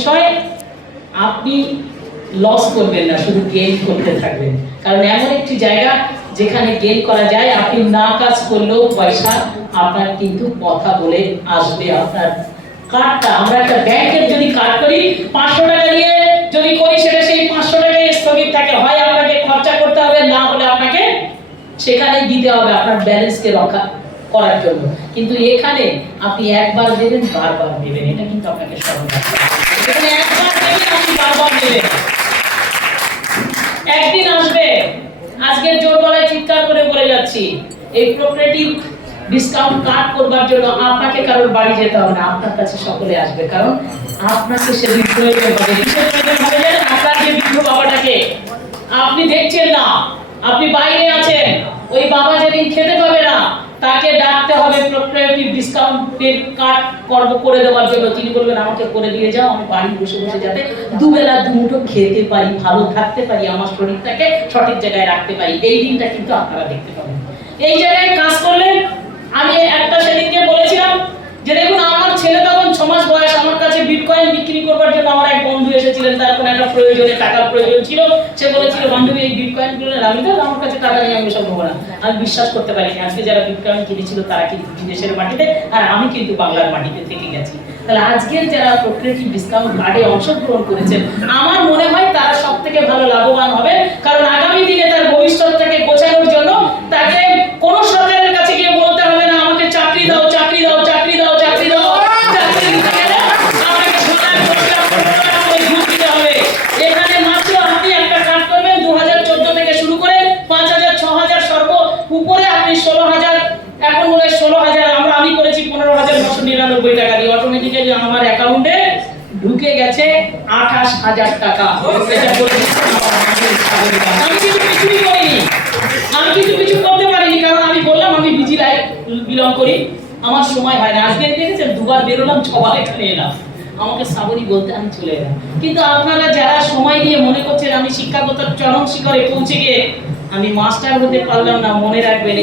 বিষয় আপনি লস করবেন না, শুধু গেইন করতে থাকবেন। কারণ এমন একটি জায়গা যেখানে গেইন করা যায়, আপনি না কাজ করলেও পয়সা আপনার কিন্তু কথা বলে আসবে। আপনার কার্ডটা আমরা একটা ব্যাংকের যদি কার্ড করি, পাঁচশো টাকা দিয়ে যদি করি, সেটা সেই পাঁচশো টাকায় স্থগিত থাকে। হয় আপনাকে খরচা করতে হবে, না হলে আপনাকে সেখানে দিতে হবে, আপনার ব্যালেন্সকে রক্ষা করার জন্য। কিন্তু এখানে আপনি একবার দেবেন, বারবার দেবেন। এটা কিন্তু আপনাকে স্মরণ রাখতে একদিন আসবে। জোর চিৎকার করে বলে যাচ্ছি, এই প্রপারেটিভ ডিসকাউন্ট কার্ড করবার জন্য আপনাকে কারোর বাড়ি যেতে হবে না। আপনার কাছে সকলে আসবে। কারণ আপনাকে সেদিন প্রয়োজন হবে আপনার যে বৃদ্ধ বাবাটাকে। আপনি দেখছেন না। আপনি বাইরে আছেন। ওই বাবা যেদিন খেতে পাবে না প্রপারেটিভ ডিসকাউন্টের কার্ড করব করে দেওয়ার জন্য। তিনি বলবেন আমাকে করে দিয়ে যাও, আমি বাড়ি বসে বসে যাতে দুবেলা দুমুঠো খেতে পারি, ভালো থাকতে পারি, আমার শরীরটাকে সঠিক জায়গায় রাখতে পারি। এই দিনটা কিন্তু আপনারা দেখতে পাবেন। এই জায়গায় কাজ করলেন। আমি একটা সেদিনকে বলেছিলাম যে, দেখুন, আমার ছেলে তখন ছ মাস বয়স, আমার কাছে বিটকয়েন বিক্রি করবার জন্য আমার এক বন্ধু এসেছিলেন তার কোনো একটা প্রয়োজনে টাকার প্রয়োজন ছিল। সে বলেছিল, বান্ধবী, এই বিটকয়েনগুলো আমি তো আমার কাছে টাকা নেই, আমি সব নেব না। আমি বিশ্বাস করতে পারিনি। আজকে যারা বিটকয়েন কিনেছিল, তারা কিন্তু বিদেশের মাটিতে? আর আমি কিন্তু বাংলার মাটিতে থেকে গেছি। তাহলে আজকের যারা প্রক্রিয়াটি ডিসকাউন্ট কার্ডে অংশগ্রহণ করেছেন, আমার মনে হয় তারা সব থেকে ভালো লাভবান হবে নিরানব্বই টাকা দিয়ে অটোমেটিক্যালি আমার অ্যাকাউন্টে ঢুকে গেছে আঠাশ হাজার টাকা। আমি কিন্তু কিছুই করিনি। আমি কিন্তু কিছু করতে পারিনি, কারণ আমি বললাম আমি বিজি বিলং করি। আমার সময় হয় না। আজকে দেখেছেন, দুবার বেরোলাম ছবার এখানে এলাম। আমাকে সাবরি বলতে আমি চলে এলাম। কিন্তু আপনারা যারা সময় নিয়ে মনে করছেন আমি শিক্ষাগত চরম শিখরে পৌঁছে গিয়ে আমি মাস্টার হতে পারলাম না, মনে রাখবেন